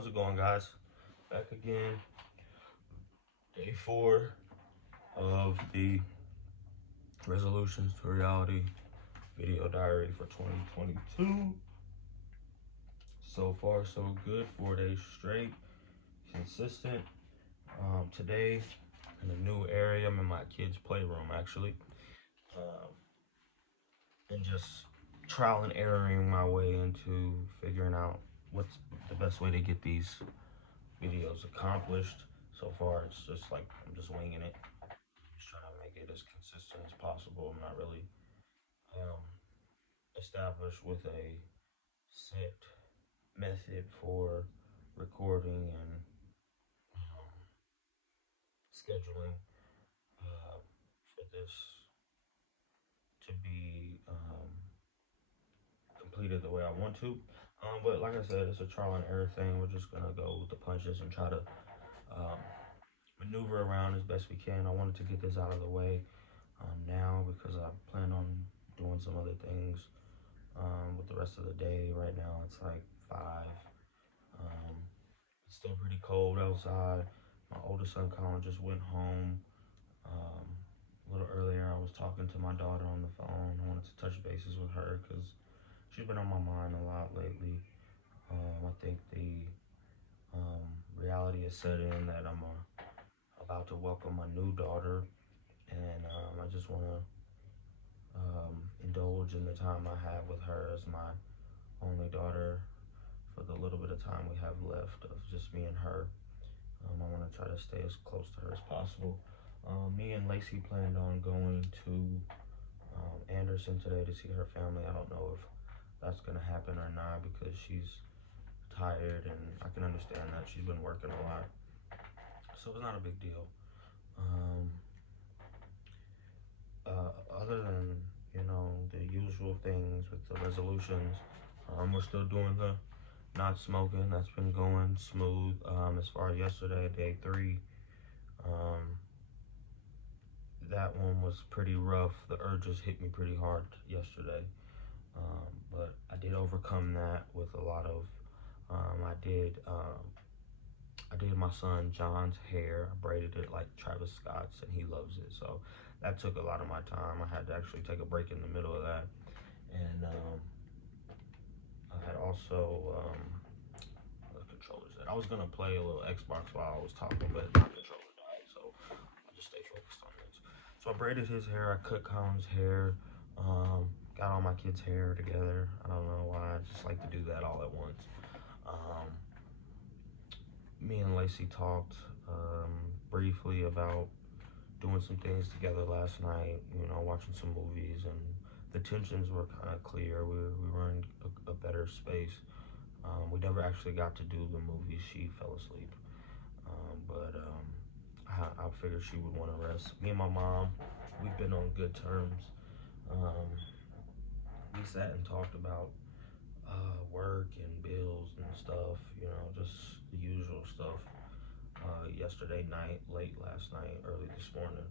How's it going, guys? Back again. Day 4 of the Resolutions to Reality video diary for 2022. So far, so good. 4 days straight, consistent. Today, in a new area, I'm in my kids' playroom, actually. And just trial and erroring my way into figuring out what's the best way to get these videos accomplished. So far, it's just like I'm just winging it, just trying to make it as consistent as possible. I'm not really established with a set method for recording and scheduling for this to be completed the way I want to. But like I said, it's a trial and error thing. We're just gonna go with the punches and try to maneuver around as best we can. I wanted to get this out of the way now because I plan on doing some other things with the rest of the day. Right now it's like 5. It's still pretty cold outside. My oldest son Colin just went home. A little earlier I was talking to my daughter on the phone. I wanted to touch bases with her because she's been on my mind a lot lately. I think the reality has set in that I'm about to welcome my new daughter, and I just want to indulge in the time I have with her as my only daughter for the little bit of time we have left of just me and her. I want to try to stay as close to her as possible. Me and Lacey planned on going to Anderson today to see her family. I don't know if that's going to happen or not because she's tired, and I can understand that. She's been working a lot, so it's not a big deal. Other than, the usual things with the resolutions, we're still doing the not smoking. That's been going smooth. As far as yesterday, day 3, that one was pretty rough. The urges hit me pretty hard yesterday, but I did overcome that with a lot of I did my son John's hair. I braided it like Travis Scott's, and he loves it. So that took a lot of my time. I had to actually take a break in the middle of that. And I had also the controllers that I was gonna play a little Xbox while I was talking, but my controller died, so I just stay focused on this. So I braided his hair. I cut Colin's hair. Got all my kids' hair together. I don't know why. I just like to do that all at once. Me and Lacey talked briefly about doing some things together last night, watching some movies, and the tensions were kind of clear. We were in a better space. We never actually got to do the movie. She fell asleep. But I figured she would want to rest. Me and my mom, we've been on good terms. We sat and talked about work and bills and stuff, just the usual stuff. Yesterday night, late last night, early this morning.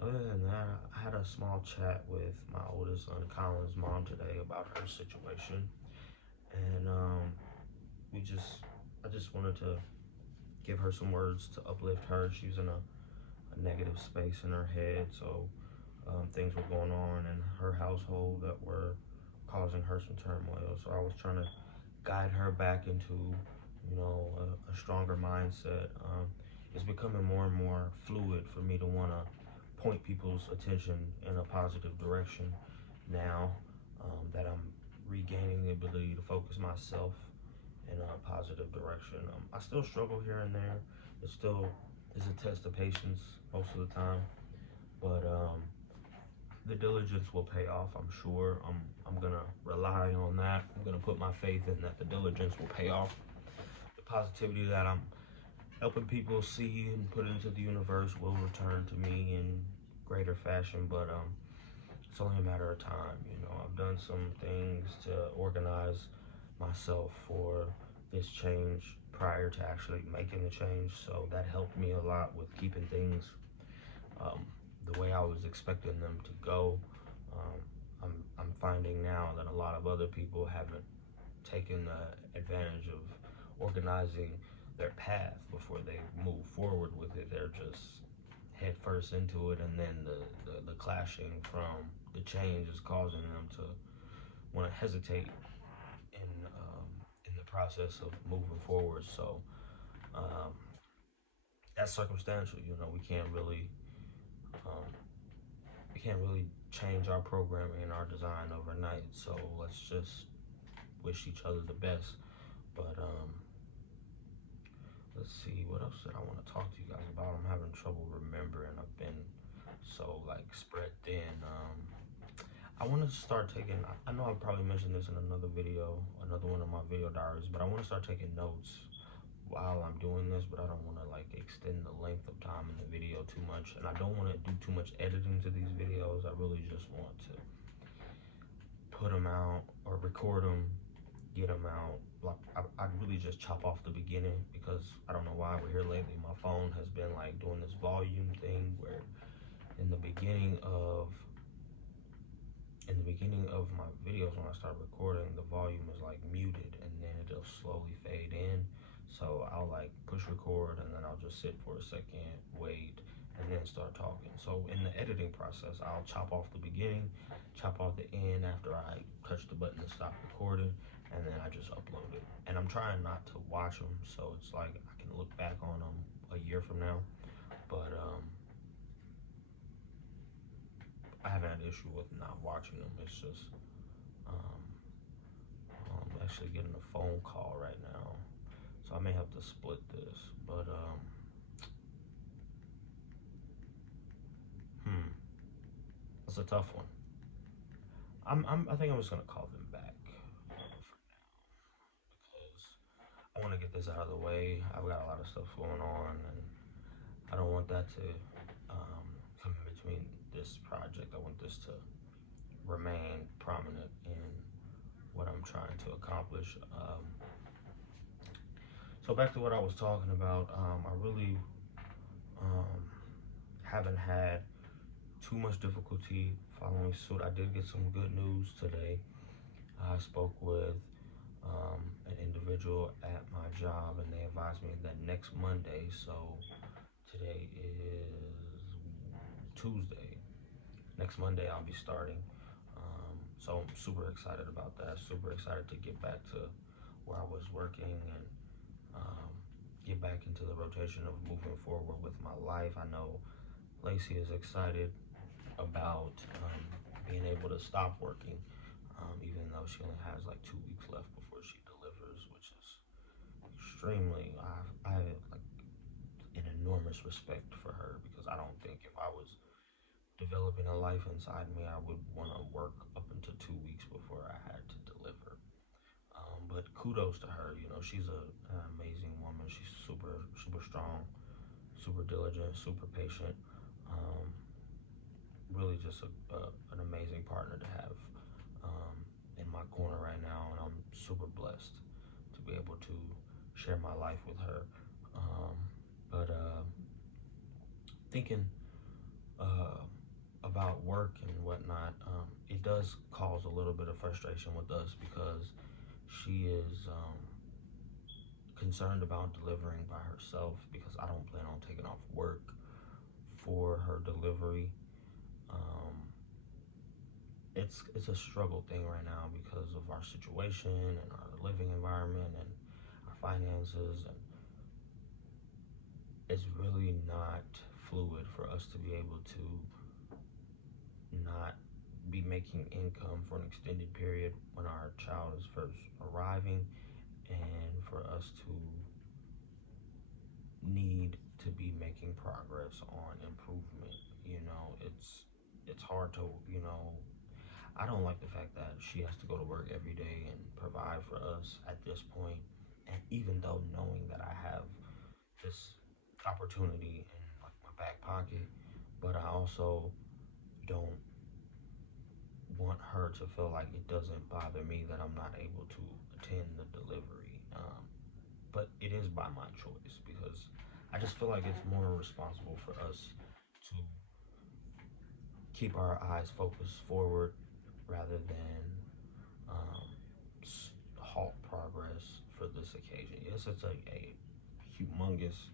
Other than that, I had a small chat with my oldest son Colin's mom today about her situation, and I just wanted to give her some words to uplift her. She was in a negative space in her head, so things were going on in her household that were causing her some turmoil. So I was trying to guide her back into, a stronger mindset. It's becoming more and more fluid for me to want to point people's attention in a positive direction now that I'm regaining the ability to focus myself in a positive direction. I still struggle here and there. It still is a test of patience most of the time, but the diligence will pay off, I'm sure. I'm gonna rely on that. I'm gonna put my faith in that the diligence will pay off. The positivity that I'm helping people see and put into the universe will return to me in greater fashion, but it's only a matter of time. I've done some things to organize myself for this change prior to actually making the change, so that helped me a lot with keeping things the way I was expecting them to go. I'm finding now that a lot of other people haven't taking advantage of organizing their path before they move forward with it. They're just head first into it, and then the clashing from the change is causing them to want to hesitate in the process of moving forward. So um, that's circumstantial. We um, can't really change our programming and our design overnight. So let's just wish each other the best. But let's see, what else did I want to talk to you guys about? I'm having trouble remembering. I've been so like spread thin. I want to start taking, I know I probably mentioned this in another video, another one of my video diaries, but I want to start taking notes while I'm doing this, but I don't want to like extend the length of time in the video too much, and I don't want to do too much editing to these videos. I really just want to put them out or record them, get them out. Like I really just chop off the beginning, because I don't know why, we're here lately my phone has been like doing this volume thing where in the beginning of my videos, when I start recording, the volume is like muted, and then it'll slowly fade in. So I'll like push record, and then I'll just sit for a second, wait, and then start talking. So in the editing process, I'll chop off the beginning, chop off the end after I touch the button to stop recording, and then I just upload it. And I'm trying not to watch them, so it's like I can look back on them a year from now. But I haven't had an issue with not watching them. It's just I'm actually getting a phone call right now, so I may have to split this. But it's a tough one. I think I'm just gonna call them back for now, because I want to get this out of the way. I've got a lot of stuff going on, and I don't want that to come in between this project. I want this to remain prominent in what I'm trying to accomplish. So back to what I was talking about. I really haven't had too much difficulty following suit. I did get some good news today. I spoke with an individual at my job, and they advised me that next Monday, so today is Tuesday, next Monday I'll be starting. So I'm super excited about that, super excited to get back to where I was working, and get back into the rotation of moving forward with my life. I know Lacey is excited about being able to stop working, even though she only has like 2 weeks left before she delivers, which is extremely, I have like an enormous respect for her, because I don't think if I was developing a life inside me, I would want to work up until 2 weeks before I had to deliver. But kudos to her. She's an amazing woman. She's super, super strong, super diligent, super patient. Really just an amazing partner to have in my corner right now, and I'm super blessed to be able to share my life with her. But thinking about work and whatnot, it does cause a little bit of frustration with us, because she is concerned about delivering by herself, because I don't plan on taking off work for her delivery. It's a struggle thing right now because of our situation and our living environment and our finances, and it's really not fluid for us to be able to not be making income for an extended period when our child is first arriving, and for us to need to be making progress on improvement. It's hard to, I don't like the fact that she has to go to work every day and provide for us at this point. And even though knowing that I have this opportunity in like my back pocket, but I also don't want her to feel like it doesn't bother me that I'm not able to attend the delivery. But it is by my choice, because I just feel like it's more responsible for us to keep our eyes focused forward rather than halt progress for this occasion. Yes, it's a humongous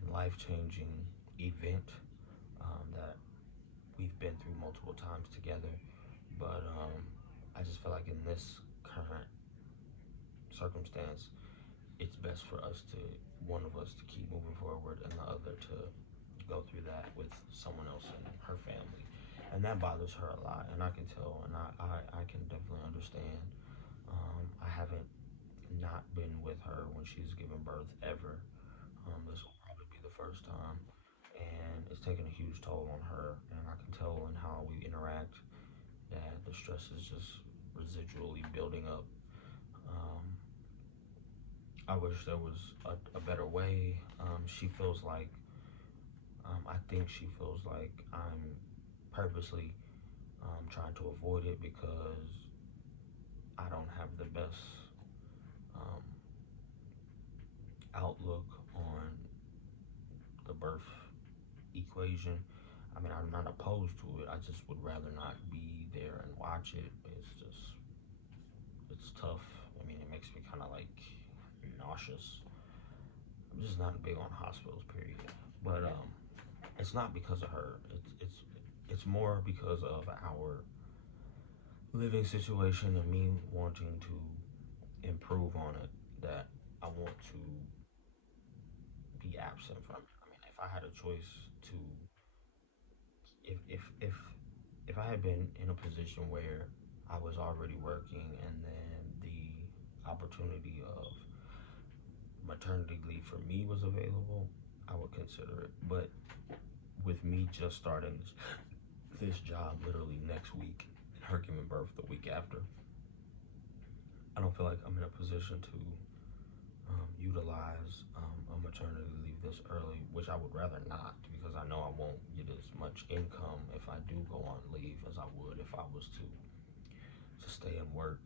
and life-changing event that we've been through multiple times together, but I just feel like in this current circumstance, it's best for us to, one of us to keep moving forward and the other to go through that with someone else in her family. And that bothers her a lot, and I can tell, and I can definitely understand. I haven't not been with her when she's given birth ever. This will probably be the first time, and it's taken a huge toll on her, and I can tell in how we interact that the stress is just residually building up. Um, I wish there was a better way. She feels like, I think she feels like I'm purposely trying to avoid it because I don't have the best um, outlook on the birth equation. I mean, I'm not opposed to it. I just would rather not be there and watch it. It's tough. I mean, it makes me kind of like nauseous. I'm just not big on hospitals, period. But it's not because of her. It's more because of our living situation and me wanting to improve on it that I want to be absent from it. I mean, if I had a choice to, if if if if I had been in a position where I was already working and then the opportunity of maternity leave for me was available, I would consider it. But with me just starting this job literally next week and her giving birth the week after, I don't feel like I'm in a position to utilize a maternity leave this early, which I would rather not because I know I won't get as much income if I do go on leave as I would if I was to stay and work.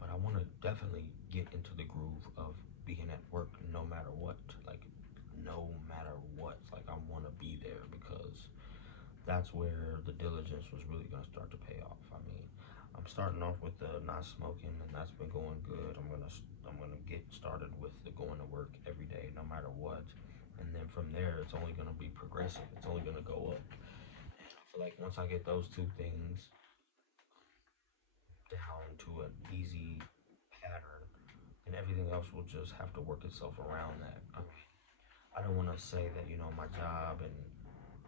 But I want to definitely get into the groove of being at work no matter what. Like, no matter what. Like, I want to be there because that's where the diligence was really going to start to pay off. I mean, I'm starting off with the not smoking, and that's been going good. I'm gonna get started with the going to work every day, no matter what, and then from there, it's only gonna be progressive. It's only gonna go up. And I feel like once I get those two things down to an easy pattern, and everything else will just have to work itself around that. I mean, I don't want to say that my job and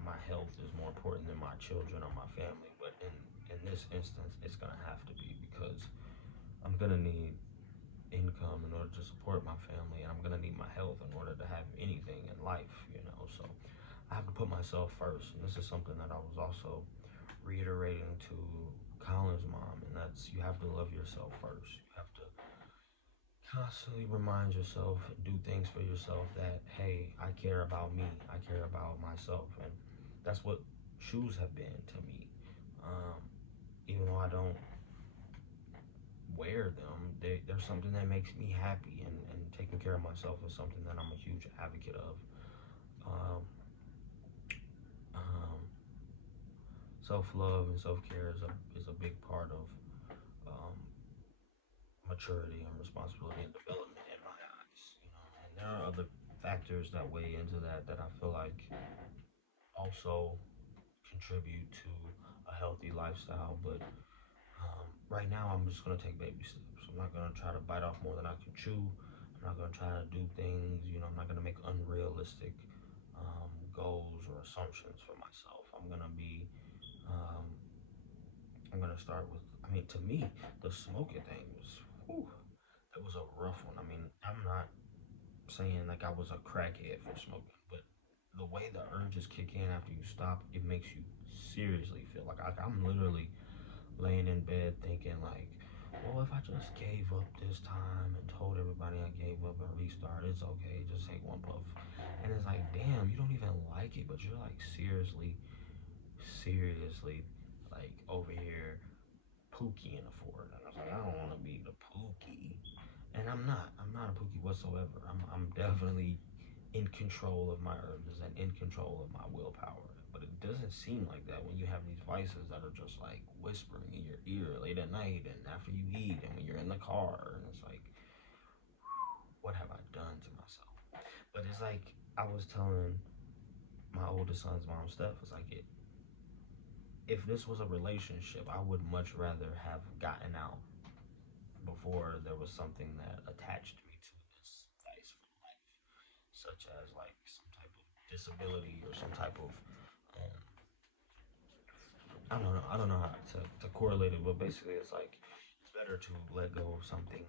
my health is more important than my children or my family, but in this instance, it's gonna have to be because I'm gonna need income in order to support my family, and I'm gonna need my health in order to have anything in life. So I have to put myself first, and this is something that I was also reiterating to Colin's mom, and that's you have to love yourself first. You have to constantly remind yourself and do things for yourself that, hey, I care about me, I care about myself, and that's what shoes have been to me. Um, Even though I don't wear them, they're something that makes me happy, and taking care of myself is something that I'm a huge advocate of. Um, um, Self-love and self-care is a big part of um, maturity and responsibility and development in my eyes. And there are other factors that weigh into that I feel like also contribute to a healthy lifestyle. But right now, I'm just gonna take baby steps. I'm not gonna try to bite off more than I can chew. I'm not gonna try to do things. I'm not gonna make unrealistic goals or assumptions for myself. Um, I'm gonna start with. I mean, to me, the smoking thing was, whew, that was a rough one. I mean, I'm not saying like I was a crackhead for smoking, but the way the urges kick in after you stop, it makes you seriously feel like I'm literally laying in bed thinking like, well, if I just gave up this time and told everybody I gave up and restarted, it's okay, just take one puff. And it's like, damn, you don't even like it, but you're like seriously, like over here pookie in the fort. And I was like, I don't want to be the pookie. And I'm not a pookie whatsoever. I'm definitely in control of my urges and in control of my willpower. But it doesn't seem like that when you have these vices that are just like whispering in your ear late at night and after you eat and when you're in the car. And it's like, what have I done to myself? But it's like I was telling my oldest son's mom, Steph, it's like if this was a relationship, I would much rather have gotten out before there was something that attached me to this vice for life, such as like some type of disability or some type of um, I don't know how to correlate it, but basically it's like it's better to let go of something,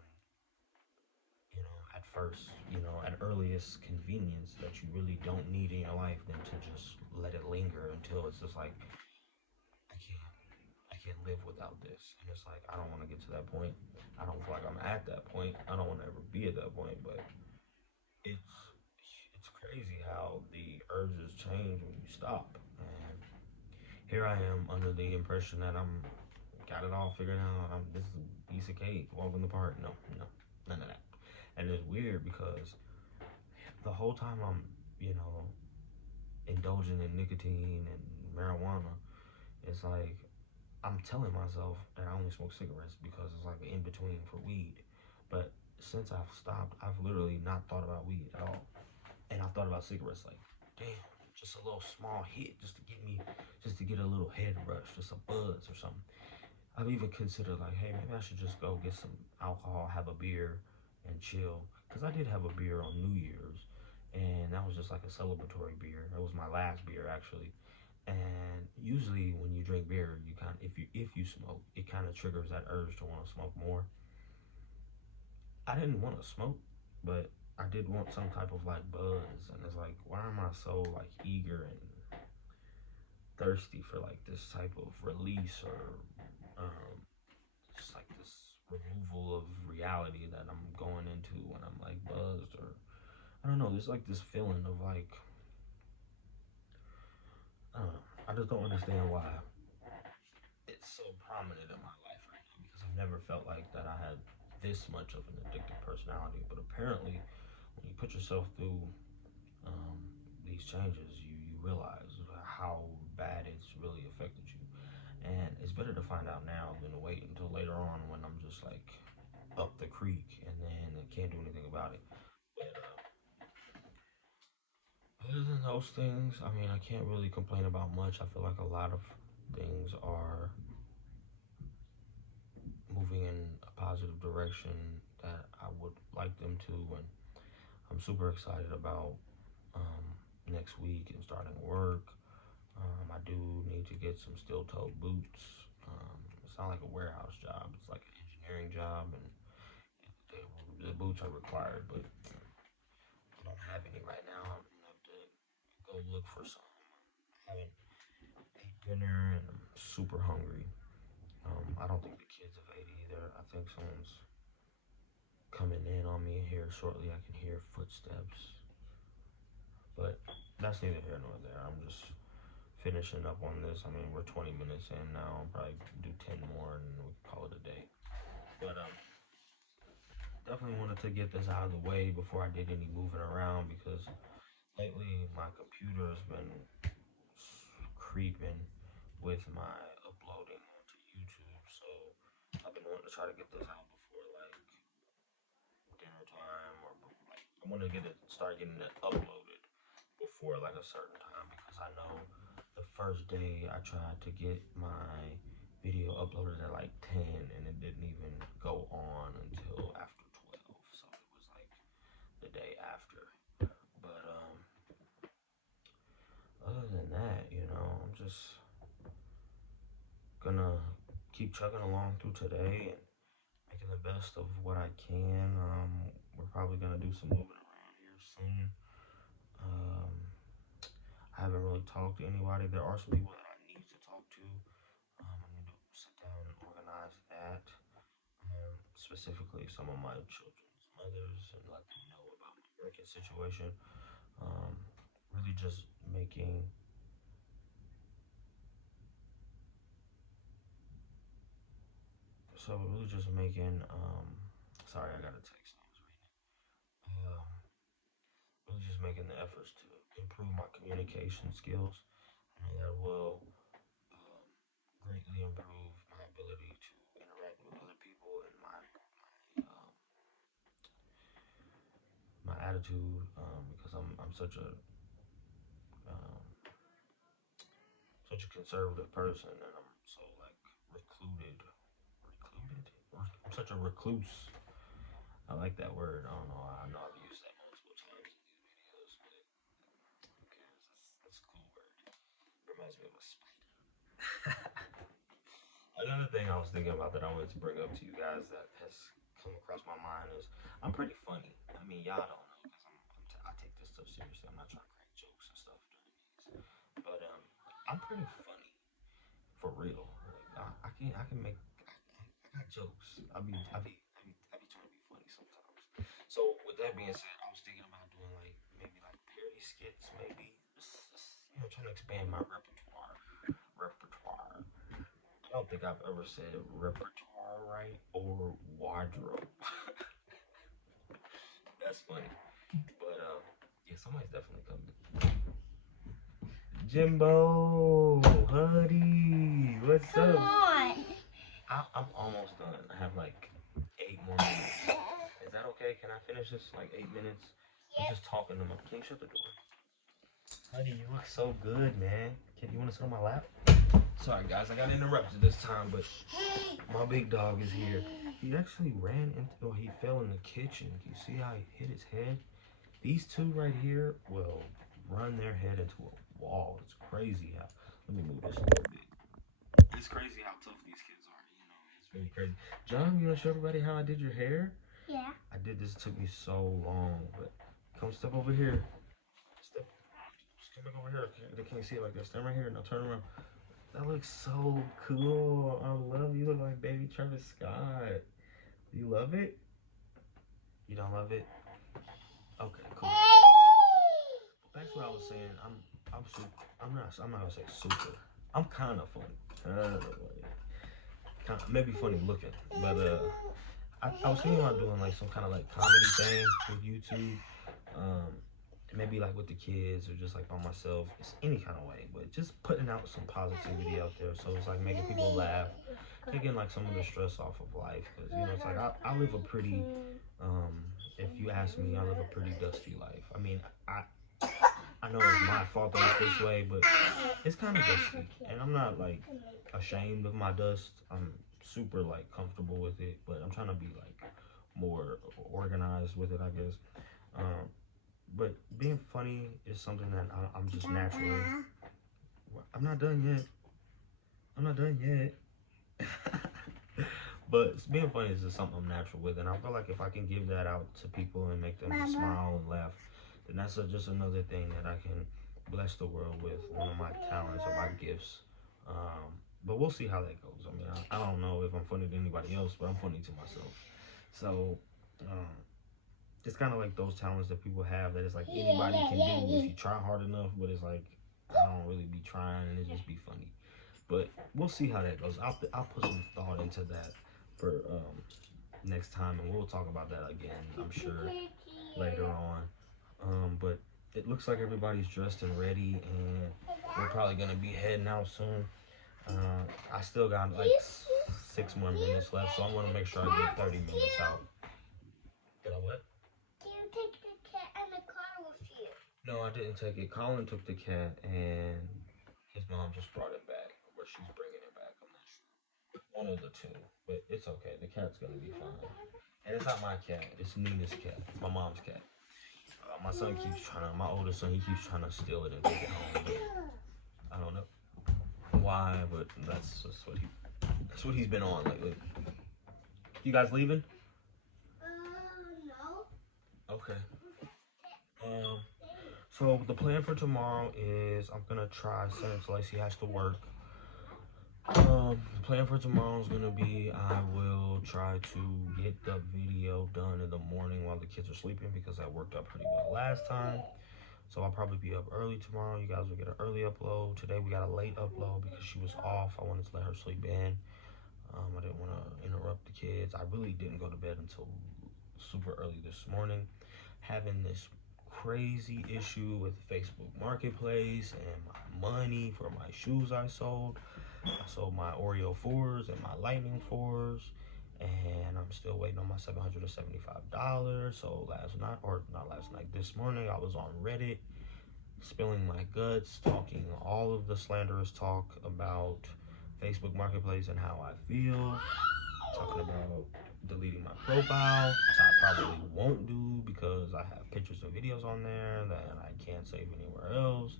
at first, at earliest convenience that you really don't need in your life than to just let it linger until it's just like I can't I can't live without this. And it's like I don't want to get to that point. I don't feel like I'm at that point. I don't want to ever be at that point, but it's it's crazy how the urges change when you stop. And here I am under the impression that I'm got it all figured out. This is a piece of cake, walk in the park. No, no, none of that. And it's weird because the whole time I'm, you know, indulging in nicotine and marijuana, it's like I'm telling myself that I only smoke cigarettes because it's like an in between for weed. But since I've stopped, I've literally not thought about weed at all. And I've thought about cigarettes like, damn, just a little small hit just to get a little head rush, just a buzz or something. I've even considered like, hey, maybe I should just go get some alcohol, have a beer, and chill. Cause I did have a beer on New Year's, and that was just like a celebratory beer. It was my last beer actually. And usually when you drink beer, you kind of if you smoke, it kind of triggers that urge to want to smoke more. I didn't want to smoke, but I did want some type of like buzz, and it's like, why am I so like eager and thirsty for like this type of release or um, just like this removal of reality that I'm going into when I'm like buzzed or I don't know. There's like this feeling of like I don't know. I just don't understand why it's so prominent in my life right now because I've never felt like that I had this much of an addictive personality. But apparently, when you put yourself through um, these changes, you realize how bad it's really affected you. And it's better to find out now than to wait until later on when I'm just like up the creek and then I can't do anything about it. But other than those things, I mean, I can't really complain about much. I feel like a lot of things are moving in a positive direction that I would like them to, and I'm super excited about um, next week and starting work. I do need to get some steel-toed boots. It's not like a warehouse job; it's like an engineering job, and the boots are required, but I don't have any right now. I'm gonna have to go look for some. I haven't ate dinner, and I'm super hungry. I don't think the kids have ate either. I think someone's coming in on me here shortly. I can hear footsteps, but that's neither here nor there. I'm just finishing up on this. I mean, we're 20 minutes in now. I'll probably do 10 more and we can call it a day. But definitely wanted to get this out of the way before I did any moving around because lately my computer has been creeping with my uploading onto YouTube. So I've been wanting to try to get this out before like dinner time or like I want to get it start getting it uploaded before like a certain time because I know the first day I tried to get my video uploaded at like 10 and it didn't even go on until after 12. So it was like the day after. But other than that, I'm just gonna keep chugging along through today and making the best of what I can. We're probably gonna do some moving around here soon. Um, I haven't really talked to anybody. There are some people that I need to talk to. I need to sit down and organize that. Specifically, some of my children's mothers and let them know about my working situation. Um, really just making really just making sorry, I got a text I was reading. really just making the efforts to improve my communication skills. You know, that will um, greatly improve my ability to interact with other people and my attitude, because I'm um, such a conservative person, and I'm so like recluded. I'm such a recluse. I like that word. I don't know. I know I've used that multiple times in these videos, but who cares? That's a cool word. Reminds me of a spider. Another thing I was thinking about that I wanted to bring up to you guys that has come across my mind is I'm pretty funny. I mean, y'all don't know because I take this stuff seriously. I'm not trying to crack jokes and stuff during these, but I'm pretty funny for real. Like, I got jokes. I be trying to be funny sometimes. So with that being said, I was thinking about doing like maybe like parody skits, maybe you know, trying to expand my repertoire. Repertoire. I don't think I've ever said repertoire right or wardrobe. That's funny. But yeah, somebody's definitely coming. Jimbo, Huddy, what's Come up? on. I'm almost done. I have like 8 more minutes. Is that okay? Can I finish this like 8 minutes? I'm just talking to them. Can you shut the door? Honey, you look so good, man. You want to sit on my lap? Sorry, guys, I got interrupted this time, but my big dog is here. He actually he fell in the kitchen. You see how he hit his head? These two right here will run their head into a wall. It's crazy how. Let me move this a little bit. It's crazy how tough these kids are. You know, it's really crazy. John, you want to show everybody how I did your hair? Yeah. I did this. It took me so long, but come step over here. Step. Just come back over here. They can't see it like that. Stand right here. Now turn around. That looks so cool. I love you. You look like baby Travis Scott. You love it? You don't love it? Okay, cool. That's what I was saying. I'm not gonna say super. I'm kind of funny. Maybe funny looking, but I was thinking about doing like some kind of like comedy thing with YouTube. Maybe like with the kids or just like by myself. It's any kind of way, but just putting out some positivity out there. So it's like making people laugh, taking like some of the stress off of life. Because you know, it's like I live a pretty, if you ask me, I live a pretty dusty life. I mean, I know it's my fault that it's this way, but it's kind of dusty, and I'm not like ashamed of my dust. I'm super like comfortable with it, but I'm trying to be like more organized with it, I guess. But being funny is something that I'm just naturally. I'm not done yet. I'm not done yet. But being funny is just something I'm natural with, and I feel like if I can give that out to people and make them smile and laugh, then that's just another thing that I can bless the world with, one of my talents or my gifts. But we'll see how that goes. I mean, I don't know if I'm funny to anybody else, but I'm funny to myself. So, it's kind of like those talents that people have that it's like anybody can do if you try hard enough, but it's like I don't really be trying and it just be funny. But we'll see how that goes. I'll put some thought into that for next time, and we'll talk about that again, I'm sure, later on. But it looks like everybody's dressed and ready, and we're probably gonna be heading out soon. I still got like 6 more minutes left, so I'm gonna make sure I get 30 minutes out. Did I what? Did you take the cat and the car with you? No, I didn't take it. Colin took the cat, and his mom just brought it back, or she's bringing it back. I'm not sure. One of the two, but it's okay. The cat's gonna be fine. And it's not my cat. It's Nina's cat. It's my mom's cat. My son my oldest son, he keeps trying to steal it and take it home. But I don't know why, but that's what he's been on lately. You guys leaving? No. Okay. So the plan for tomorrow is I'm gonna try, since Lacey has to work. The plan for tomorrow is gonna be I will try to get the video done in the morning while the kids are sleeping, because that worked out pretty well last time. So I'll probably be up early tomorrow. You guys will get an early upload. Today we got a late upload because she was off. I wanted to let her sleep in. I didn't want to interrupt the kids. I really didn't go to bed until super early this morning. Having this crazy issue with Facebook Marketplace and my money for my shoes I sold. I sold my Oreo 4s and my Lightning 4s, and I'm still waiting on my $775. So last night, or not last night, this morning, I was on Reddit spilling my guts, talking all of the slanderous talk about Facebook Marketplace and how I feel, talking about deleting my profile, which I probably won't do because I have pictures and videos on there that I can't save anywhere else.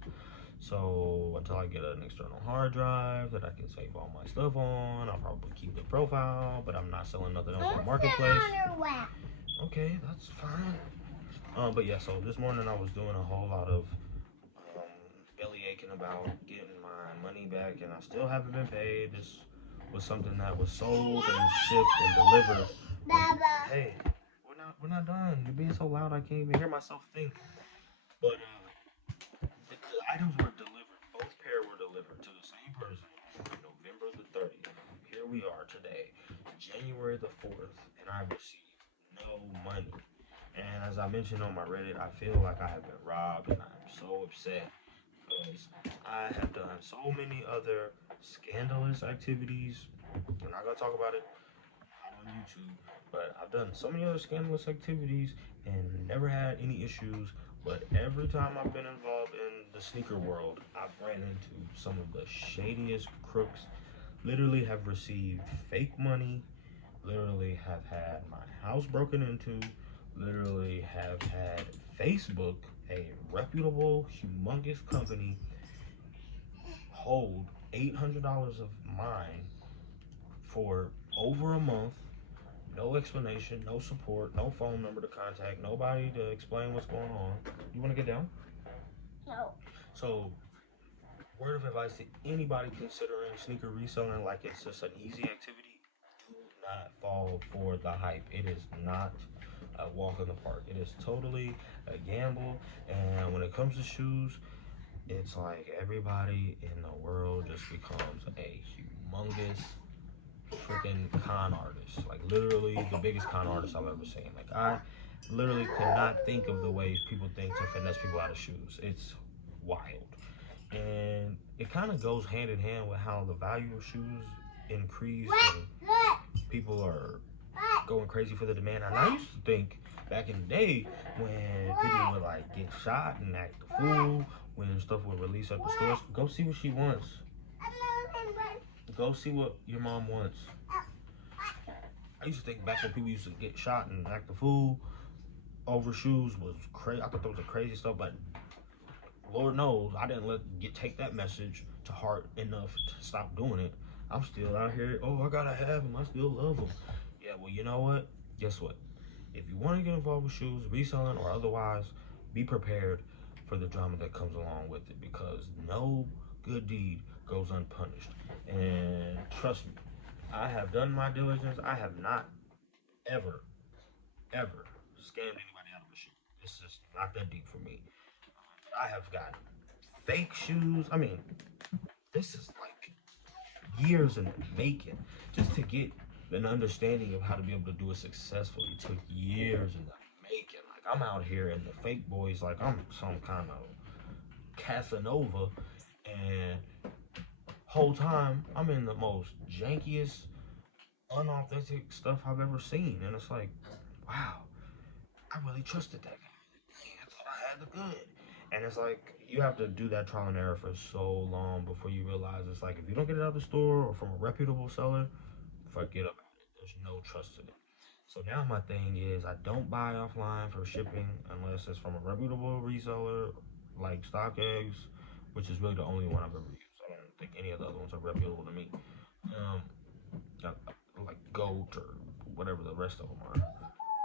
So until I get an external hard drive that I can save all my stuff on, I'll probably keep the profile, but I'm not selling nothing else on Marketplace. Okay, that's fine. But yeah, so this morning I was doing a whole lot of belly aching about getting my money back, and I still haven't been paid. This was something that was sold and shipped and delivered. Hey, we're not done. You're being so loud I can't even hear myself think. But the items were delivered. Both pair were delivered to the same person on November the 30th. Here we are today, January the 4th, and I received no money. And as I mentioned on my Reddit, I feel like I have been robbed, and I'm so upset because I have done so many other scandalous activities. We're not gonna talk about it on YouTube, but I've done so many other scandalous activities and never had any issues. But every time I've been involved in the sneaker world, I've ran into some of the shadiest crooks. Literally have received fake money, literally have had my house broken into, literally have had Facebook, a reputable, humongous company, hold $800 of mine for over a month. No explanation, no support, no phone number to contact, nobody to explain what's going on. You want to get down? No. So, word of advice to anybody considering sneaker reselling like it's just an easy activity: do not fall for the hype. It is not a walk in the park. It is totally a gamble. And when it comes to shoes, it's like everybody in the world just becomes a humongous freaking con artist. Like literally the biggest con artist I've ever seen. Like I literally cannot think of the ways people think to finesse people out of shoes. It's wild. And it kind of goes hand in hand with how the value of shoes increase and people are going crazy for the demand. And I used to think back in the day when people would like get shot and act the fool, when stuff would release at the stores, go see what she wants. Go see what your mom wants. I used to think back when people used to get shot and act the fool over shoes was crazy. I thought that was a crazy stuff, but Lord knows I didn't take that message to heart enough to stop doing it. I'm still out here. Oh, I gotta have them. I still love them. Yeah, well, you know what? Guess what? If you want to get involved with shoes, reselling or otherwise, be prepared for the drama that comes along with it, because no good deed goes unpunished. And trust me, I have done my diligence. I have not ever scammed anybody out of a shoe. It's just not that deep for me. I have got fake shoes. I mean, this is like years in the making just to get an understanding of how to be able to do it successfully. It took years in the making. Like I'm out here and the fake boys like I'm some kind of Casanova, and whole time I'm in the most jankiest, unauthentic stuff I've ever seen. And it's like, wow, I really trusted that guy. I thought I had the good. And it's like, you have to do that trial and error for so long before you realize it's like, if you don't get it out of the store or from a reputable seller, forget about it. There's no trust in it. So now my thing is, I don't buy offline for shipping unless it's from a reputable reseller like StockX, which is really the only one I've ever used. I don't think any of the other ones are reputable to me. Like Goat or whatever the rest of them are.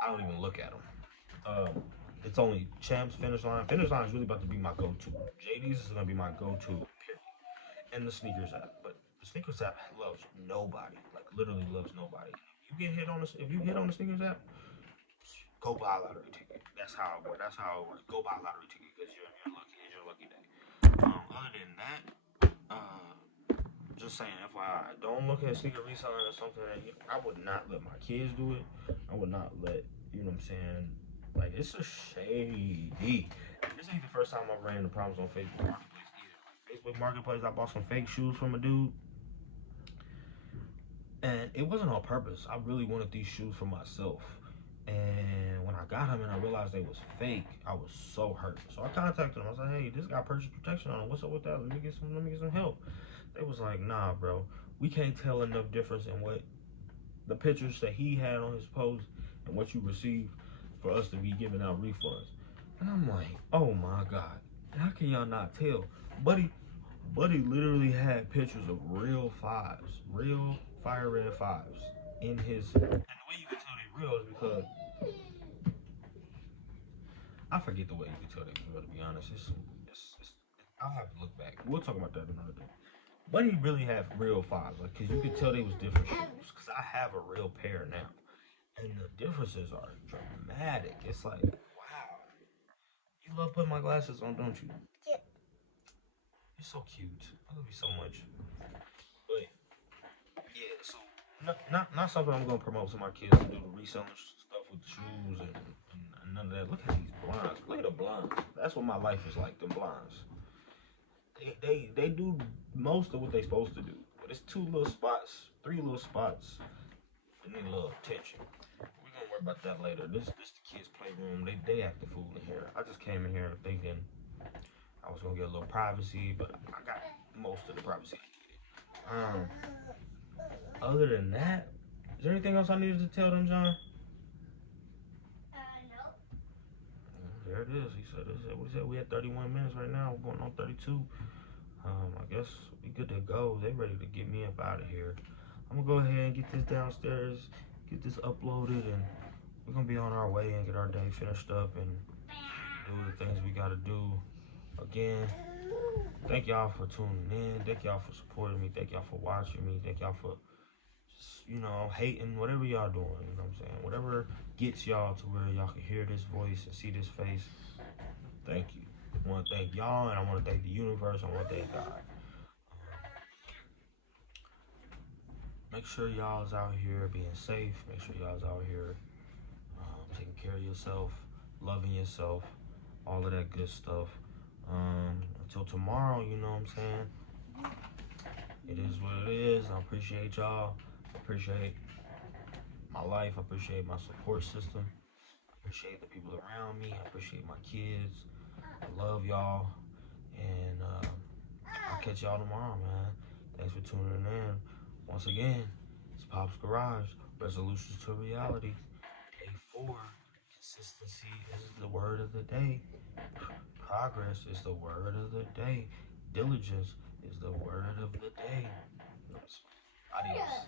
I don't even look at them. It's only Champs, Finish Line. Finish Line is really about to be my go-to. JD's is gonna be my go-to, period. And the sneakers app, but the sneakers app loves nobody. Like literally loves nobody. If you hit on the sneakers app, go buy a lottery ticket. That's how it works. Go buy a lottery ticket because you're lucky. It's your lucky day. Other than that, just saying, FYI, don't look at sneaker reselling as something that I would not let my kids do it. I would not let, you know what I'm saying, Like, it's a shady. This ain't the first time I've ran into problems on Facebook Marketplace either. Like, Facebook Marketplace, I bought some fake shoes from a dude. And it wasn't on purpose. I really wanted these shoes for myself. And when I got them and I realized they was fake, I was so hurt. So I contacted them. I was like, hey, this got purchase protection on it. What's up with that? Let me get some help. They was like, nah, bro. We can't tell enough difference in what the pictures that he had on his post and what you received for us to be giving out refunds. And I'm like, oh my God. How can y'all not tell? Buddy literally had pictures of real fives, real fire red fives in his. And the way you can tell they real is because I forget the way you can tell they real. To be honest, I'll have to look back. We'll talk about that another day. But he really had real fives, like, cause you could tell they was different shoes. Cause I have a real pair now, and the differences are dramatic. It's like, wow, you love putting my glasses on, don't you? Yeah. You're so cute. I love you so much. But yeah, so not something I'm gonna promote to my kids to do the reselling stuff with the shoes and none of that. Look at these blinds. Look at the blinds. That's what my life is like. The blinds. They do most of what they supposed to do, but it's 2 little spots, 3 little spots that need a little attention. We're gonna worry about that later. This the kids' playroom. They act the fool in here. I just came in here thinking I was gonna get a little privacy, but I got most of the privacy I needed. Other than that, is there anything else I needed to tell them, John? No. There it is. He said, we said we had 31 minutes right now. We're going on 32. I guess we good to go. They ready to get me up out of here. I'm gonna go ahead and get this downstairs, get this uploaded, and we're gonna be on our way and get our day finished up and do the things we gotta do. Again, thank y'all for tuning in. Thank y'all for supporting me. Thank y'all for watching me. Thank y'all for just, hating, whatever y'all doing, you know what I'm saying? Whatever gets y'all to where y'all can hear this voice and see this face. Thank you. I want to thank y'all, and I want to thank the universe. I want to thank God. Make sure y'all's out here being safe. Make sure y'all's out here taking care of yourself, loving yourself, all of that good stuff. Until tomorrow, you know what I'm saying? It is what it is. I appreciate y'all. I appreciate my life. I appreciate my support system. I appreciate the people around me. I appreciate my kids. I love y'all. And I'll catch y'all tomorrow, man. Thanks for tuning in. Once again, it's Popz Garage. Resolutions to reality. Day 4. Consistency is the word of the day. Progress is the word of the day. Diligence is the word of the day. Adios.